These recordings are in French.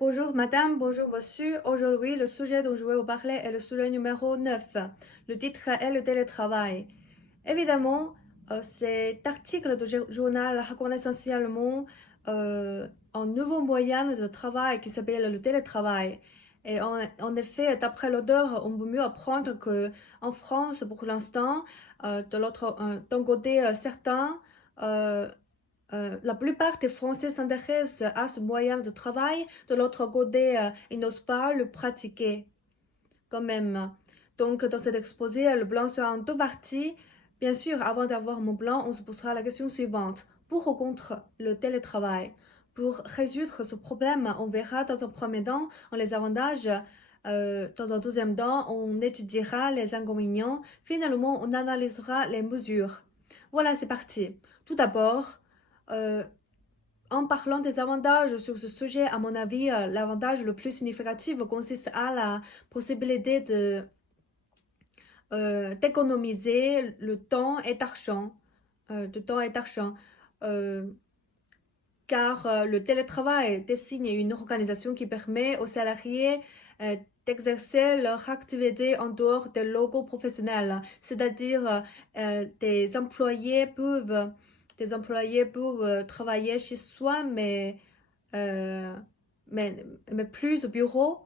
Bonjour madame, bonjour monsieur. Aujourd'hui, le sujet dont je vais vous parler est le sujet numéro 9. Le titre est le télétravail. Évidemment, cet article de journal raconte essentiellement un nouveau moyen de travail qui s'appelle le télétravail. Et en effet, d'après l'auteur, on peut mieux apprendre qu'en France, pour l'instant, d'un côté, certains la plupart des Français s'intéressent à ce moyen de travail. De l'autre côté, ils n'osent pas le pratiquer quand même. Donc, dans cet exposé, le plan sera en deux parties. Bien sûr, avant d'avoir mon plan, on se posera la question suivante. Pour ou contre le télétravail? Pour résoudre ce problème, on verra dans un premier temps les avantages. Dans un deuxième temps, on étudiera les inconvénients. Finalement, on analysera les mesures. Voilà, c'est parti. Tout d'abord, euh, en parlant des avantages sur ce sujet, à mon avis, l'avantage le plus significatif consiste à la possibilité d'économiser le temps et d'argent, euh, car le télétravail désigne une organisation qui permet aux salariés euh, d'exercer leur activité en dehors des locaux professionnels, c'est-à-dire des employés peuvent travailler chez soi, euh, mais plus au bureau.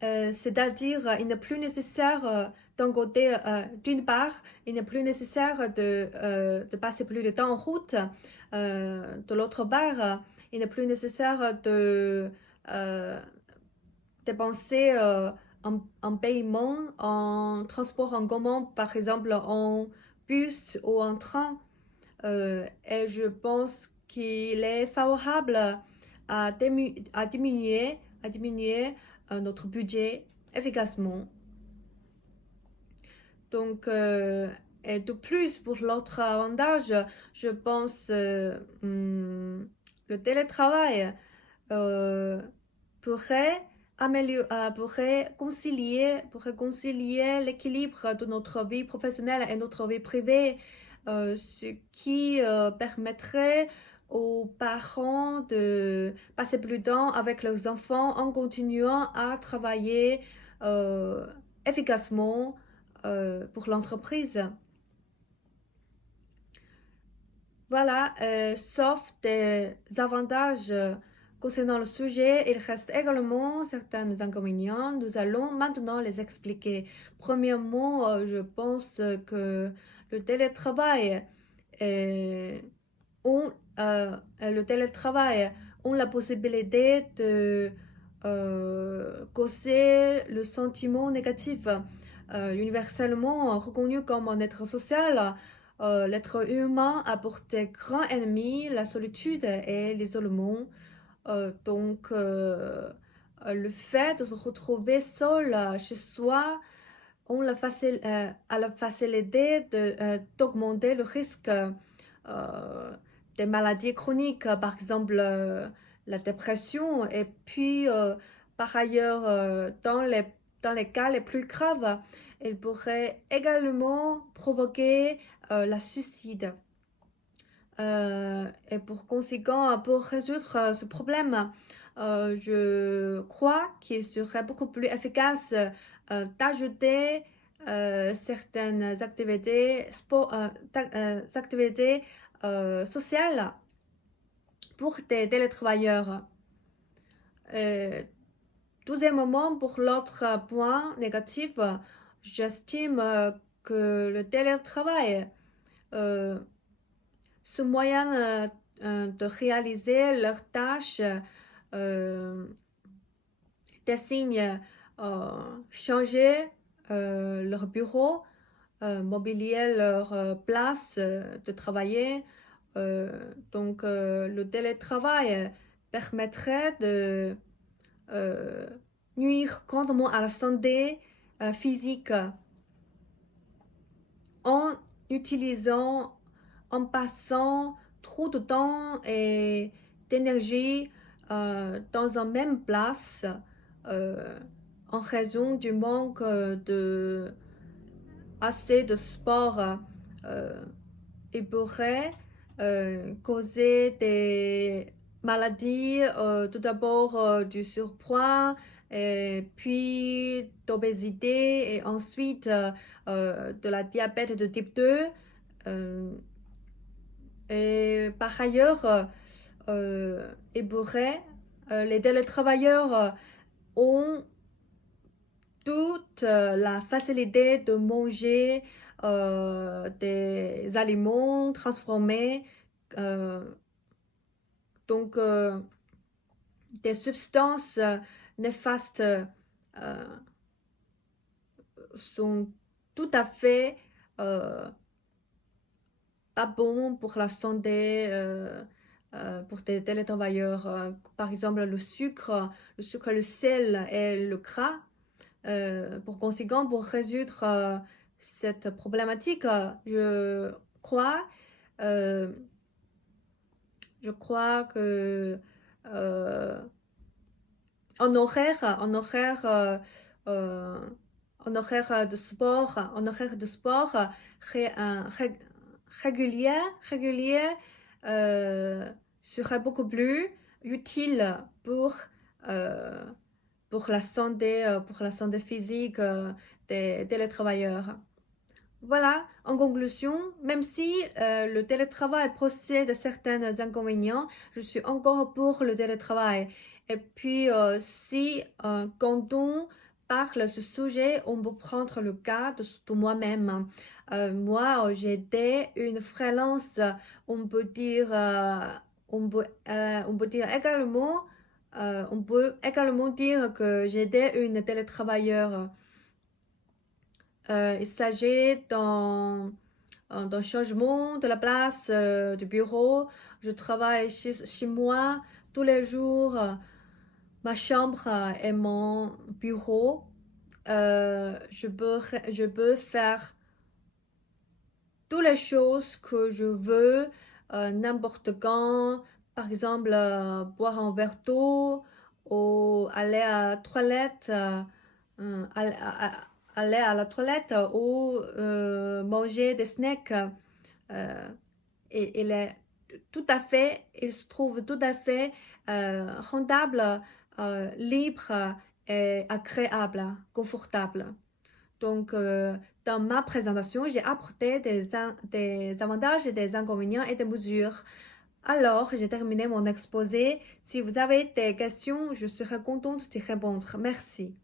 C'est-à-dire, il n'est plus nécessaire d'un côté, d'une part, il n'est plus nécessaire de passer plus de temps en route. De l'autre part, il n'est plus nécessaire de dépenser en paiement, en transport en commun, par exemple en bus ou en train. Et je pense qu'il est favorable à diminuer notre budget efficacement. Donc, et de plus, pour l'autre avantage, je pense le télétravail euh, pourrait pourrait concilier l'équilibre de notre vie professionnelle et notre vie privée, ce qui permettrait aux parents de passer plus de temps avec leurs enfants en continuant à travailler euh, efficacement pour l'entreprise. Voilà, sauf des avantages concernant le sujet, il reste également certains inconvénients. Nous allons maintenant les expliquer. Premièrement, je pense que le télétravail, euh, ont, le télétravail ont la possibilité de causer le sentiment négatif, universellement reconnu comme un être social. L'être humain a pour des grands ennemis la solitude et l'isolement. Le fait de se retrouver seul chez soi a la facilité d'augmenter le risque des maladies chroniques, par exemple la dépression. Et puis, par ailleurs, dans les cas les plus graves, il pourrait également provoquer la suicide. Et pour conséquent, pour résoudre ce problème, je crois qu'il serait beaucoup plus efficace d'ajouter certaines activités sociales pour des télétravailleurs. Euh, Deuxièmement, pour l'autre point négatif, j'estime que le télétravail, euh, ce moyen de réaliser leurs tâches euh, désigne changer leur bureau, mobilier leur place de travailler. Le télétravail permettrait de nuire grandement à la santé physique en utilisant, en passant trop de temps et d'énergie dans une même place euh, en raison du manque de assez de sport. Euh, il pourrait causer des maladies, tout d'abord du surpoids, et puis d'obésité et ensuite de la diabète de type 2. Et par ailleurs, et bourré, les télétravailleurs ont toute la facilité de manger des aliments transformés, euh, donc des substances néfastes sont tout à fait pas bons pour la santé. Pour des télétravailleurs, par exemple le sucre, le sel et le gras. Pour conséquent, pour résoudre cette problématique, crois, euh, je crois que euh, en euh, en horaire de sport ré- ré- régulier serait beaucoup plus utile euh, pour la santé physique des télétravailleurs. Voilà, en conclusion, même si le télétravail possède certains inconvénients, je suis encore pour le télétravail. Et puis, si quand on parle de ce sujet, on peut prendre le cas de moi-même. Moi, j'étais une freelance. On peut dire, on peut dire également, on peut également dire que j'étais une télétravailleuse. Il s'agit d'un changement de la place du bureau. Je travaille chez moi tous les jours. Ma chambre est mon bureau. Je peux faire toutes les choses que je veux, n'importe quand. Par exemple, boire un verre d'eau ou aller à la toilette. Aller à la toilette ou manger des snacks. Euh, et il se trouve tout à fait rentable, libre et agréable, confortable. Donc, dans ma présentation, j'ai apporté des avantages, des inconvénients et des mesures. Alors, j'ai terminé mon exposé. Si vous avez des questions, je serai contente d'y répondre. Merci.